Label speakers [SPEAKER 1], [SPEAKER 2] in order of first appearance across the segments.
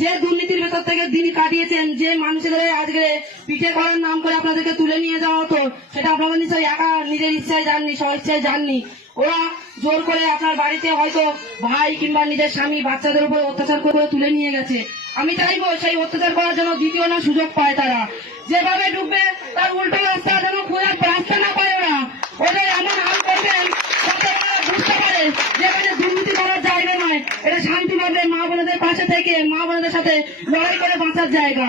[SPEAKER 1] যে দুর্নীতির ভেতর থেকে দিন কাটিয়েছেন, যে মানুষের আজকে পিঠে করার নাম করে আপনাদেরকে তুলে নিয়ে যাওয়া হতো, সেটা আপনারা নিশ্চয়ই একা নিজের ইচ্ছায় যাননি স্ব ইচ্ছায় যাননি। ওরা জোর করে আপনার বাড়িতে হয়তো ভাই কিংবা নিজের স্বামী বাচ্চাদের উপর অত্যাচার করে তুলে নিয়ে গেছে। আমি চাইব সেই অত্যাচার করার জন্য দ্বিতীয় না সুযোগ পায় তারা। যেভাবে ডুববে তার উল্টো রাস্তা যেন খোঁজার রাস্তা না পায় ওরা ওদের এমন হাল করবেন যাতে ওরা বুঝতে পারে যে এখানে দুর্নীতি করার জায়গা নয় শান্তি পাবে মা বোনদের পাশে থেকে, মা বোনদের সাথে লড়াই করে বাঁচার জায়গা।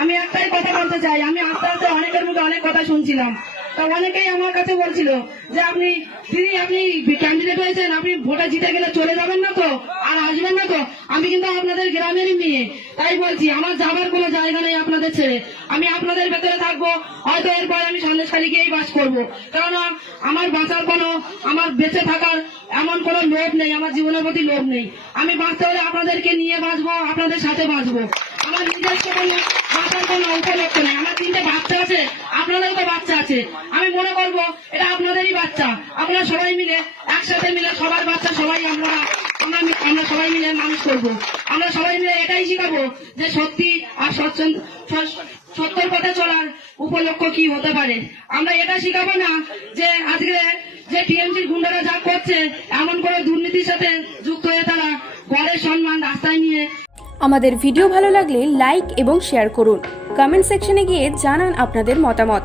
[SPEAKER 1] আমি একটাই কথা বলতে চাই, আমি আস্তে আস্তে অনেকের মুখে অনেক কথা শুনছিলাম। তা অনেকেই আমার কাছে বলছিল যে আপনি, দিদি, আপনি ক্যান্ডিডেট হয়েছেন, আপনি ভোটে জিতে গেলে চলে যাবেন না তো? আর আসবেন না তো? আমি কিন্তু আপনাদের গ্রামেরই মেয়ে, তাই বলছি, আমার যাবার কোনো জায়গা নেই আপনাদের ছেড়ে। আমি আপনাদের ভেতরে থাকব, হয়তো এরপর আমি সন্দেশখালী গিয়েই বাস করব। কেননা, আমার বাঁচার কোনো, আমার বেঁচে থাকার এমন কোনো লোভ নেই, আমার জীবনের প্রতি লোভ নেই। আমি বাঁচতে হলে আপনাদেরকে নিয়ে বাঁচবো, আপনাদের সাথে বাঁচবো। আমার কোনো বাঁচার কোনো উপলক্ষ নেই, আমার আপনাদেরও আছে আমি মনে করব এটা আপনাদেরই বাচ্চা। আপনারা সবাই মিলে, একসাথে মিলে, সবার বাচ্চা সবাই আমরা আমরা আমরা সবাই মিলে মানুষ করব। আমরা সবাই মিলে এটাই শিখাবো যে সত্যি আর সত্যের পথে চলার উপলক্ষ কি হতে পারে। আমরা এটা শিখাবো না যে আজকে যে টিএমসির গুন্ডারা যা করছে, এমন করে দুর্নীতির সাথে যুক্ত হয়ে তারা ঘরের সম্মান রাস্তায় নিয়ে
[SPEAKER 2] আমাদের ভিডিও ভালো লাগলে লাইক এবং শেয়ার করুন। কমেন্ট সেকশনে গিয়ে জানান আপনাদের মতামত।